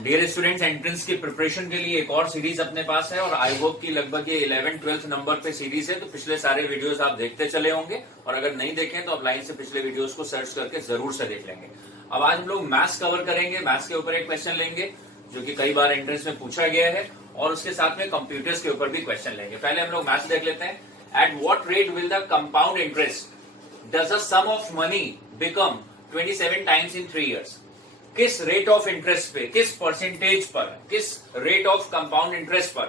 Dear students, entrance की preparation के लिए एक और सीरीज अपने पास है और आई होप कि लगभग ये 11-12 नंबर पे सीरीज है। तो पिछले सारे वीडियोस आप देखते चले होंगे और अगर नहीं देखें तो आप लाइन से पिछले वीडियोस को सर्च करके जरूर से देख लेंगे। अब आज हम लोग मैथ्स कवर करेंगे। मैथ्स के ऊपर एक क्वेश्चन लेंगे जो कि कई बार एंट्रेंस में पूछा गया है और उसके साथ में कंप्यूटर्स के ऊपर भी क्वेश्चन लेंगे। पहले हम लोग मैथ्स देख लेते हैं। At what rate will the compound interest does the sum of money become 27 times in 3 years? किस रेट ऑफ इंटरेस्ट पे, किस परसेंटेज पर, किस रेट ऑफ कंपाउंड इंटरेस्ट पर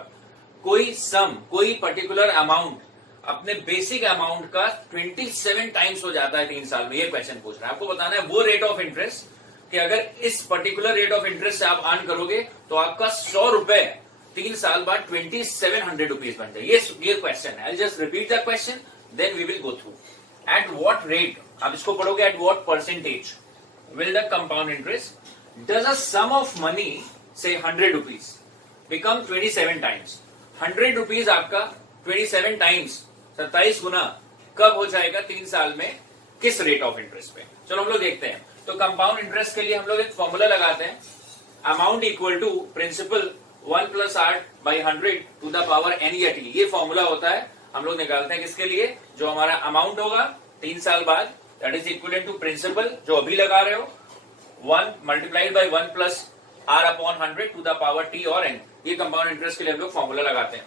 कोई सम, कोई पर्टिकुलर अमाउंट अपने बेसिक अमाउंट का 27 टाइम्स हो जाता है 3 साल में? ये क्वेश्चन पूछ रहा है। आपको बताना है वो रेट ऑफ इंटरेस्ट कि अगर इस पर्टिकुलर रेट ऑफ इंटरेस्ट से आप अर्न करोगे तो आपका 100 रुपए 3 साल बाद 2700 रुपीज बन जाए। ये क्वेश्चन है। I just repeat the question, then we will go through. At what rate, आप इसको पढ़ोगे at what percentage will the compound interest does a sum of money, say 100 rupees, become 27 times? 100 rupees आपका 27 times 27 गुना कब हो जाएगा 3 साल में, किस रेट ऑफ इंटरेस्ट पे? चलो हम लोग देखते हैं। तो कंपाउंड इंटरेस्ट के लिए हम लोग एक फॉर्मूला लगाते हैं। Amount equal to principal 1 + r by 100 to the power n या t। ये फॉर्मूला होता है, हम लोग निकालते हैं किसके लिए? जो हमारा अमाउंट होगा 3 साल बाद, that is equivalent to principal जो अभी लगा रहे हो 1 × 1 + r/100 to the power t और n। ये कंपाउंड इंटरेस्ट के लिए हम लोग फॉर्मूला लगाते हैं।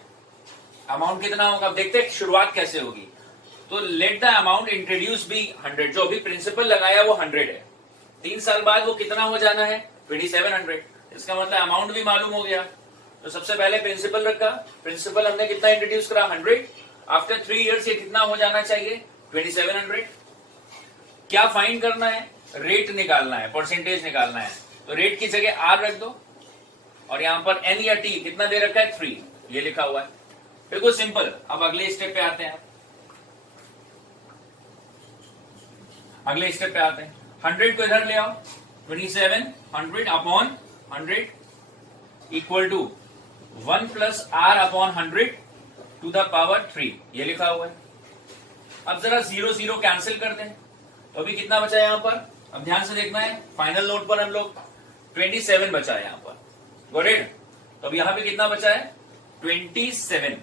अमाउंट कितना होगा? अब देखते हैं शुरुआत कैसे होगी। तो let the amount introduce be 100। जो अभी प्रिंसिपल लगाया वो 100 है। 3 साल बाद वो कितना हो जाना है? 2700। इसका मतलब अमाउंट भी मालूम हो गया। तो सबसे पहले प्रिंसिपल रखा। प्रिंसिपल हमने कितना इंट्रोड्यूस करा? 100। आफ्टर 3 years ये कितना हो जाना चाहिए? 2700। क्या फाइंड करना है? रेट निकालना है, परसेंटेज निकालना है। तो रेट की जगह आर रख दो और यहां पर एन या टी कितना दे रखा है? 3। ये लिखा हुआ है, बिल्कुल सिंपल। अब अगले स्टेप पे आते हैं। 100 को इधर ले आओ। 2700/100 equal to 1 + r/100 to the power 3। ये लिखा हुआ है। अब जरा 0 0 कैंसिल कर दें तो अभी कितना बचा है यहां पर? अब ध्यान से देखना है। फाइनल नोट पर हम लोग 27 बचा है यहां पर। Got it? तो अब यहां पे कितना बचा है? 27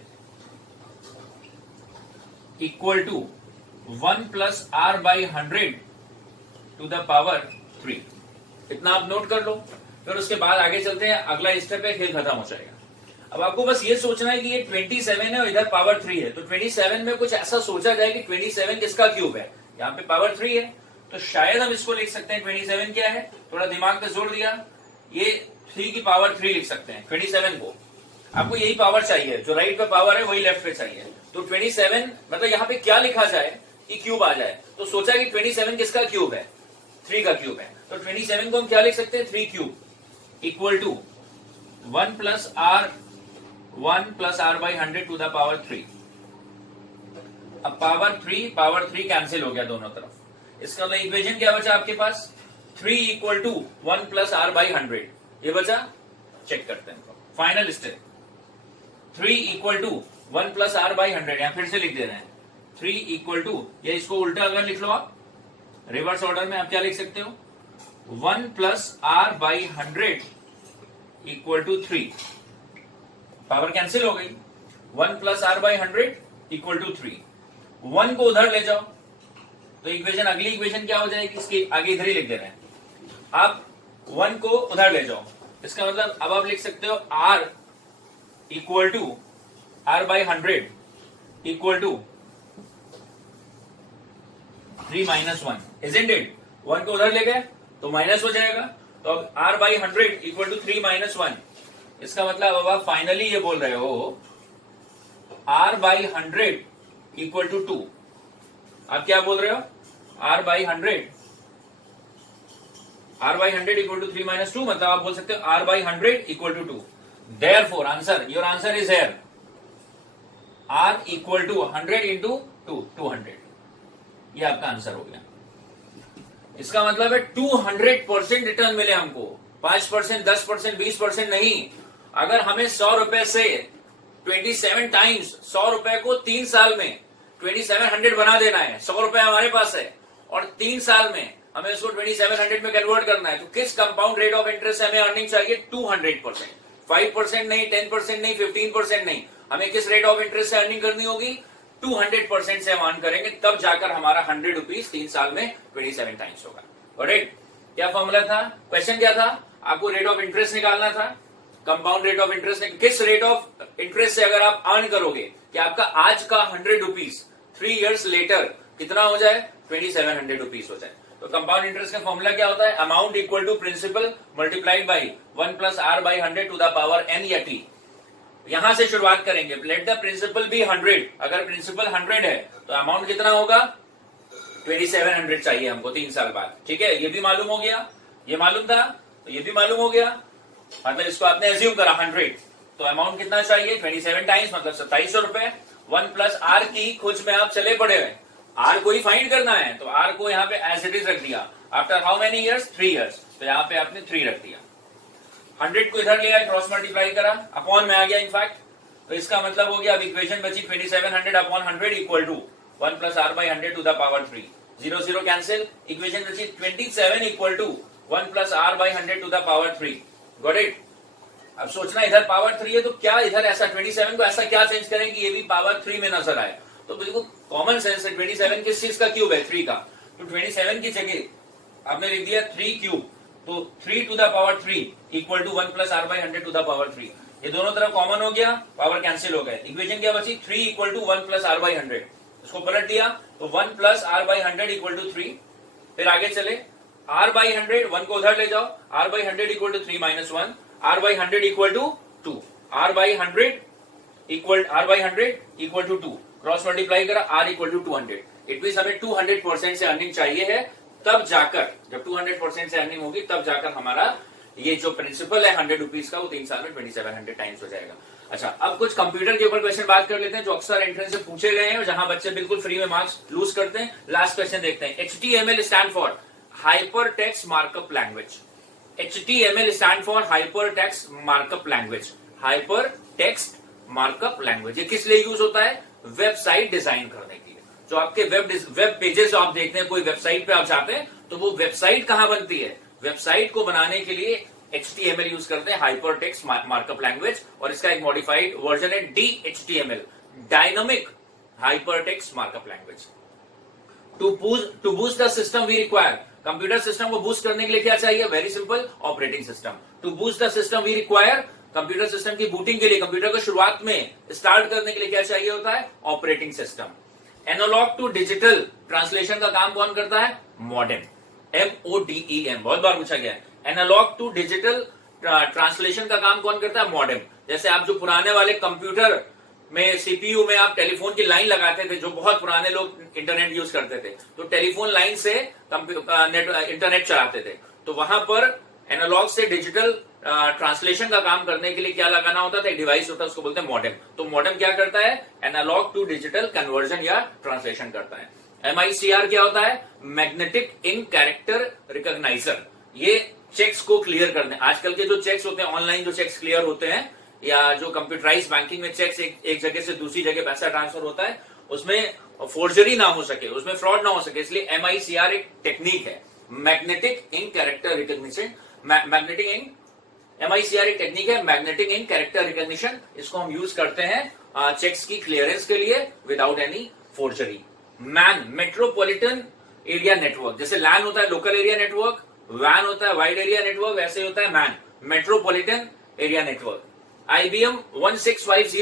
equal to 1 + r/100 to the power 3। इतना आप नोट कर लो। फिर उसके बाद आगे चलते हैं। अगला स्टेप है, खेल खत्म हो जाएगा। अब आपको बस ये सोचना है कि ये 27 है और इधर पावर 3 है। तो 27 में कुछ ऐसा सोचा जाए कि 27 किसका क्यूब है? यहाँ पे पावर 3 है तो शायद हम इसको लिख सकते हैं 27 क्या है? थोड़ा दिमाग पे जोर दिया, ये 3 की पावर 3 लिख सकते हैं 27 को। आपको यही पावर चाहिए, जो राइट पे पावर है वही लेफ्ट पे चाहिए। तो 27 मतलब यहाँ पे क्या लिखा जाए कि क्यूब आ जाए? तो सोचा कि 27 किसका क्यूब है? 3 का क्यूब है। तो 27 को हम क्या लिख सकते हैं? 3 cube equal to 1 + r/100 to the power 3। अब पावर 3 कैंसिल हो गया दोनों तरफ। इसका मतलब इक्वेशन क्या बचा आपके पास? 3 इक्वल टू 1 + r/100। ये बचा, चेक करते हैं। Final step 3 equal to 1 + r/100। यहां फिर से लिख दे रहे हैं 3 इक्वल टू, ये इसको उल्टा अगर लिख लो आप, रिवर्स ऑर्डर में आप क्या लिख सकते हो? 1 + r/100 equal to 3। Power cancel हो गई। 1 + r/100 इक्वल टू 3। 1 को उधर ले जाओ तो इक्वेशन, अगली इक्वेशन क्या हो जाएगी? इसके आगे इधर ही लिख दे रहे हैं। आप 1 को उधर ले जाओ। इसका मतलब अब आप लिख सकते हो r equal to r/100 equal to 3 - 1। Isn't it? 1 को उधर ले गए तो माइनस हो जाएगा। तो अब r/100 इक्वल टू 3 - 1। इसका मतलब अब आप फाइनली ये बोल रहे हो r/100 इक्वल टू 2। आप क्या बोल रहे हो? r/100 इक्वल टू 3 - 2, मतलब आप बोल सकते हो r/100 equal to 2। Therefore answer, your answer is here r equal to 100 × 2, 200। ये आपका आंसर हो गया। इसका मतलब है 200% रिटर्न मिले हमको। 5%, 10%, 20% नहीं। अगर हमें 100 रुपए से 27 टाइम्स 100 रुपए को 3 साल में 2700 बना देना है। 100 रुपए हमारे पास है और 3 साल में हमें इसको 2700 में कन्वर्ट करना है, तो किस कंपाउंड रेट ऑफ इंटरेस्ट से हमें अर्निंग चाहिए? 200%, 5% नहीं, 10% नहीं, 15% नहीं, हमें किस रेट ऑफ इंटरेस्ट से अर्निंग करनी होगी? 200% से हम अर्न करेंगे, तब जाकर हमारा 100 रुपीज 3 साल में 27 टाइम्स होगा। ऑलराइट, क्या फॉर्मूला था? क्वेश्चन क्या था? आपको रेट ऑफ इंटरेस्ट निकालना था, कंपाउंड रेट ऑफ इंटरेस्ट। किस रेट ऑफ इंटरेस्ट से अगर आप अर्न करोगे कि आपका आज का 100 रुपीज 3 इयर्स लेटर कितना हो जाए? 2700 रुपीज हो जाए। तो कंपाउंड इंटरेस्ट का फॉर्मूला क्या होता है? Amount equal to principal multiplied by 1 plus R by 100 to the power n या t। यहां से शुरुआत करेंगे। लेट द प्रिंसिपल बी 100, अगर प्रिंसिपल 100 है तो अमाउंट कितना होगा? 2700 चाहिए हमको 3 साल बाद। ठीक है, ये भी मालूम हो गया, ये मालूम था, तो ये भी मालूम हो गया, मतलब इसको आपने एज्यूम करा 100, तो अमाउंट कितना चाहिए? 27 टाइम्स मतलब 2700 रुपए। 1 प्लस आर की खोज में आप चले पड़े हुए, आर को ही फाइंड करना है, तो आर को यहाँ पे एज इट इज रख दिया। After how many years? 3 years, तो यहाँ पे आपने 3 रख दिया। 100 को इधर ले आए, क्रॉस मल्टीप्लाई करा, अपॉन में आ गया इनफैक्ट, तो इसका मतलब हो गया अब इक्वेशन बची 2700 upon 100 equal to 1 plus R by 100 to the power 3। 0 0 cancel, equation बची 27 equal to 1 plus R by 100 to the power 3। Got it? अब सोचना इधर पावर 3 है तो क्या इधर ऐसा 27 को ऐसा क्या चेंज करें कि ये भी पावर 3 में नजर आए? तो बिल्कुल कॉमन सेंस है, 27 किस चीज का क्यूब है? 3 का। तो 27 की जगह आपने लिख दिया 3 क्यूब, तो 3 to the power 3 equal to 1 plus R by 100 to the power 3। ये दोनों तरफ कॉमन हो गया, पावर कैंसिल हो गए। इक्वेशन क्या बची? 3 equal to 1 plus R by 100, इसको पलट दिया तो 1 plus R by 100 equal to 3। फिर आगे चले, आर बाई 100, 1 को उधर ले जाओ, R by 100 equal to 3 minus 1, R by 100 equal to 2, R by 100 equal to 2, cross multiply करा, R equal to 200। It mean हमें 200% से अर्निंग चाहिए है, तब जाकर जब 200% से अर्निंग होगी तब जाकर हमारा ये जो प्रिंसिपल है 100 रुपीज का वो 3 साल में 2700 टाइम्स हो जाएगा। अच्छा, अब कुछ कंप्यूटर के ऊपर क्वेश्चन बात कर लेते हैं जो अक्सर एंट्रेंस से पूछे गए हैं और जहां बच्चे बिल्कुल फ्री में मार्क्स लूज करते हैं। लास्ट क्वेश्चन देखते हैं। HTML stand for hyper text markup language. HTML stand for hyper text markup language. Hyper text markup language ये किस लिए यूज होता है? वेबसाइट डिजाइन करने के लिए। जो आपके वेब पेजेस जो आप देखते हैं, कोई वेबसाइट पे आप जाते हैं तो वो वेबसाइट कहां बनती है? वेबसाइट को बनाने के लिए HTML यूज करते हैं, हाइपर टेक्स्ट मार्कअप लैंग्वेज, और इसका एक मॉडिफाइड वर्जन है DHTML, dynamic hyper text markup language. To boost the system we require. Computer system को बूस्ट करने के लिए क्या चाहिए? Very simple, operating system. To boost the system we require, computer system की बूटिंग के लिए, कंप्यूटर को शुरुआत में स्टार्ट करने के लिए क्या चाहिए होता है? Operating system. Analog to digital translation का काम कौन करता है? मॉडेम, MODEM, बहुत बार पूछा गया है। एनालॉग टू डिजिटल ट्रांसलेशन का काम कौन करता है? मॉडेम। जैसे आप जो पुराने वाले कंप्यूटर में CPU में आप टेलीफोन की लाइन लगाते थे, जो बहुत पुराने लोग इंटरनेट यूज करते थे, तो टेलीफोन लाइन से इंटरनेट चलाते थे, तो वहां पर एनालॉग से डिजिटल ट्रांसलेशन का काम करने के लिए क्या लगाना होता था? एक डिवाइस होता है, उसको बोलते हैं मॉडेम। तो मॉडेम क्या करता है? एनालॉग टू डिजिटल कन्वर्जन या ट्रांसलेशन करता है। MICR क्या होता है? Magnetic ink character recognizer. ये चेक्स को क्लियर करने, आजकल के जो चेक्स होते हैं, ऑनलाइन जो चेक्स क्लियर होते हैं, या जो कंप्यूटराइज बैंकिंग में चेक्स एक जगह से दूसरी जगह पैसा ट्रांसफर होता है, उसमें फोर्जरी ना हो सके, उसमें फ्रॉड ना हो सके, इसलिए MICR एक टेक्निक है, magnetic ink character recognition. Magnetic ink, MICR एक टेक्निक है, मैग्नेटिक इंक कैरेक्टर रिकॉग्निशन। इसको हम यूज करते हैं चेक्स की क्लियरेंस के लिए without any forgery. Man, metropolitan area network. जैसे लैन होता है लोकल एरिया नेटवर्क, वैन होता है वाइड एरिया नेटवर्क, वैसे होता है man, metropolitan area network. IBM 1650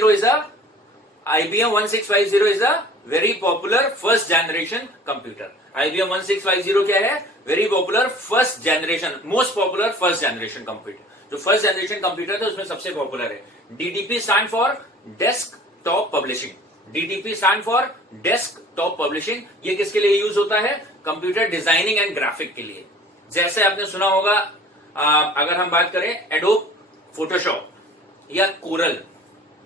is a very popular first generation computer. IBM 1650 क्या है? Very popular first generation, most popular first generation computer. जो फर्स्ट जनरेशन कंप्यूटर था उसमें सबसे पॉपुलर है। DTP stand for desktop publishing. DTP stand for desktop publishing. ये किसके लिए यूज होता है? कंप्यूटर डिजाइनिंग एंड ग्राफिक के लिए। जैसे आपने सुना होगा, अगर हम बात करें एडोब फोटोशॉप या कोरल,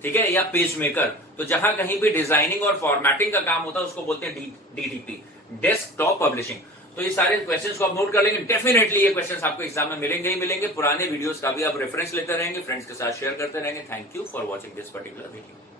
ठीक है, या पेज मेकर, तो जहां कहीं भी डिजाइनिंग और फॉर्मेटिंग का काम होता है उसको बोलते हैं DTP, डेस्कटॉप पब्लिशिंग। तो ये सारे क्वेश्चंस को आप नोट कर लेंगे, डेफिनेटली ये क्वेश्चंस आपको एग्जाम में मिलेंगे ही मिलेंगे। पुराने वीडियोस का भी आप रेफरेंस लेते रहेंगे, फ्रेंड्स के साथ शेयर करते रहेंगे। Thank you for watching this particular video.